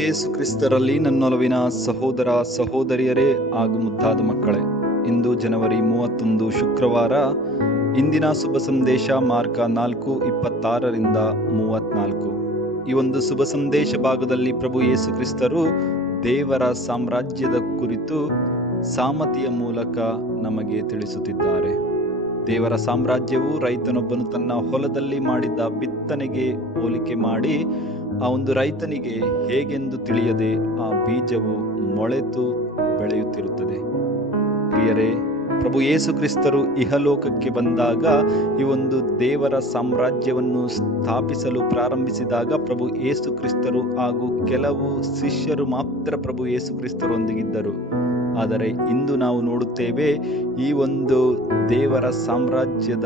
ಯೇಸು ಕ್ರಿಸ್ತರಲ್ಲಿ ನನ್ನೊಲವಿನ ಸಹೋದರ ಸಹೋದರಿಯರೇ ಹಾಗೂ ಮುದ್ದಾದ ಮಕ್ಕಳೇ, ಇಂದು ಜನವರಿ 31 ಶುಕ್ರವಾರ. ಇಂದಿನ ಶುಭ ಸಂದೇಶ ಮಾರ್ಕ 4:26ರಿಂದ 34. ಈ ಒಂದು ಶುಭ ಸಂದೇಶ ಭಾಗದಲ್ಲಿ ಪ್ರಭು ಯೇಸು ಕ್ರಿಸ್ತರು ದೇವರ ಸಾಮ್ರಾಜ್ಯದ ಕುರಿತು ಸಾಮತಿಯ ಮೂಲಕ ನಮಗೆ ತಿಳಿಸುತ್ತಿದ್ದಾರೆ. ದೇವರ ಸಾಮ್ರಾಜ್ಯವು ರೈತನೊಬ್ಬನು ತನ್ನ ಹೊಲದಲ್ಲಿ ಮಾಡಿದ ಬಿತ್ತನೆಗೆ ಹೋಲಿಕೆ ಮಾಡಿ, ಆ ಒಂದು ರೈತನಿಗೆ ಹೇಗೆಂದು ತಿಳಿಯದೆ ಆ ಬೀಜವು ಮೊಳೆತು ಬೆಳೆಯುತ್ತಿರುತ್ತದೆ. ಪ್ರಿಯರೇ, ಪ್ರಭು ಯೇಸು ಕ್ರಿಸ್ತರು ಇಹಲೋಕಕ್ಕೆ ಬಂದಾಗ ಈ ಒಂದು ದೇವರ ಸಾಮ್ರಾಜ್ಯವನ್ನು ಸ್ಥಾಪಿಸಲು ಪ್ರಾರಂಭಿಸಿದಾಗ ಪ್ರಭು ಯೇಸು ಕ್ರಿಸ್ತರು ಹಾಗೂ ಕೆಲವು ಶಿಷ್ಯರು ಮಾತ್ರ ಪ್ರಭು ಯೇಸು ಕ್ರಿಸ್ತರೊಂದಿಗಿದ್ದರು. ಆದರೆ ಇಂದು ನಾವು ನೋಡುತ್ತೇವೆ, ಈ ಒಂದು ದೇವರ ಸಾಮ್ರಾಜ್ಯದ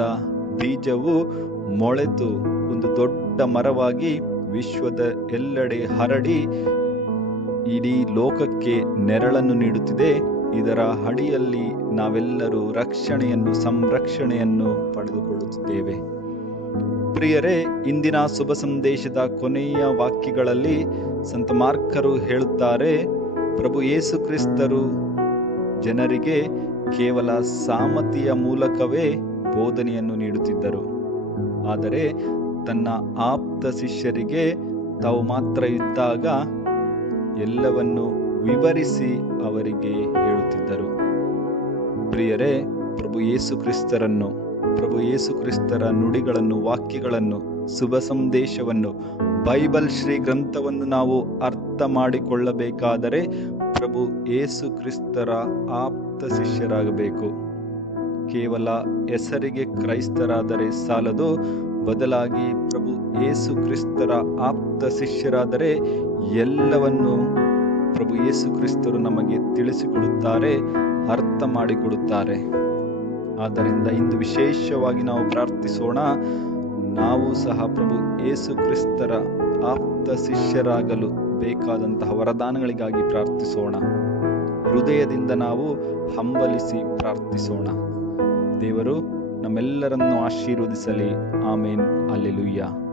ಬೀಜವು ಮೊಳೆತು ಒಂದು ದೊಡ್ಡ ಮರವಾಗಿ ವಿಶ್ವದ ಎಲ್ಲೆಡೆ ಹರಡಿ ಇಡೀ ಲೋಕಕ್ಕೆ ನೆರಳನ್ನು ನೀಡುತ್ತಿದೆ. ಇದರ ಅಡಿಯಲ್ಲಿ ನಾವೆಲ್ಲರೂ ಸಂರಕ್ಷಣೆಯನ್ನು ಪಡೆದುಕೊಳ್ಳುತ್ತಿದ್ದೇವೆ. ಪ್ರಿಯರೇ, ಇಂದಿನ ಶುಭ ಸಂದೇಶದ ಕೊನೆಯ ವಾಕ್ಯಗಳಲ್ಲಿ ಸಂತ ಮಾರ್ಕರು ಹೇಳುತ್ತಾರೆ, ಪ್ರಭು ಯೇಸು ಕ್ರಿಸ್ತರು ಜನರಿಗೆ ಕೇವಲ ಸಾಮತಿಯ ಮೂಲಕವೇ ಬೋಧನೆಯನ್ನು ನೀಡುತ್ತಿದ್ದರು. ಆದರೆ ತನ್ನ ಆಪ್ತ ಶಿಷ್ಯರಿಗೆ ತಾವು ಮಾತ್ರ ಇದ್ದಾಗ ಎಲ್ಲವನ್ನು ವಿವರಿಸಿ ಅವರಿಗೆ ಹೇಳುತ್ತಿದ್ದರು. ಪ್ರಿಯರೇ, ಪ್ರಭು ಯೇಸು ಕ್ರಿಸ್ತರ ನುಡಿಗಳನ್ನು, ವಾಕ್ಯಗಳನ್ನು, ಶುಭ ಸಂದೇಶವನ್ನು, ಬೈಬಲ್ ಶ್ರೀ ಗ್ರಂಥವನ್ನು ನಾವು ಅರ್ಥ ಮಾಡಿಕೊಳ್ಳಬೇಕಾದರೆ ಪ್ರಭು ಯೇಸು ಕ್ರಿಸ್ತರ ಆಪ್ತ ಶಿಷ್ಯರಾಗಬೇಕು. ಕೇವಲ ಹೆಸರಿಗೆ ಕ್ರೈಸ್ತರಾದರೆ ಸಾಲದು, ಬದಲಾಗಿ ಪ್ರಭು ಯೇಸು ಕ್ರಿಸ್ತರ ಆಪ್ತ ಶಿಷ್ಯರಾದರೆ ಎಲ್ಲವನ್ನು ಪ್ರಭು ಯೇಸು ಕ್ರಿಸ್ತರು ನಮಗೆ ತಿಳಿಸಿಕೊಡುತ್ತಾರೆ, ಅರ್ಥ ಮಾಡಿಕೊಡುತ್ತಾರೆ. ಆದ್ದರಿಂದ ಇಂದು ವಿಶೇಷವಾಗಿ ನಾವು ಪ್ರಾರ್ಥಿಸೋಣ. ನಾವು ಸಹ ಪ್ರಭು ಯೇಸು ಕ್ರಿಸ್ತರ ಆಪ್ತ ಶಿಷ್ಯರಾಗಲು ಬೇಕಾದಂತಹ ವರದಾನಗಳಿಗಾಗಿ ಪ್ರಾರ್ಥಿಸೋಣ. ಹೃದಯದಿಂದ ನಾವು ಹಂಬಲಿಸಿ ಪ್ರಾರ್ಥಿಸೋಣ. ದೇವರು ನಮ್ಮೆಲ್ಲರನ್ನು ಆಶೀರ್ವದಿಸಲಿ. ಆಮೇನ್. ಹಲ್ಲೆಲೂಯಾ.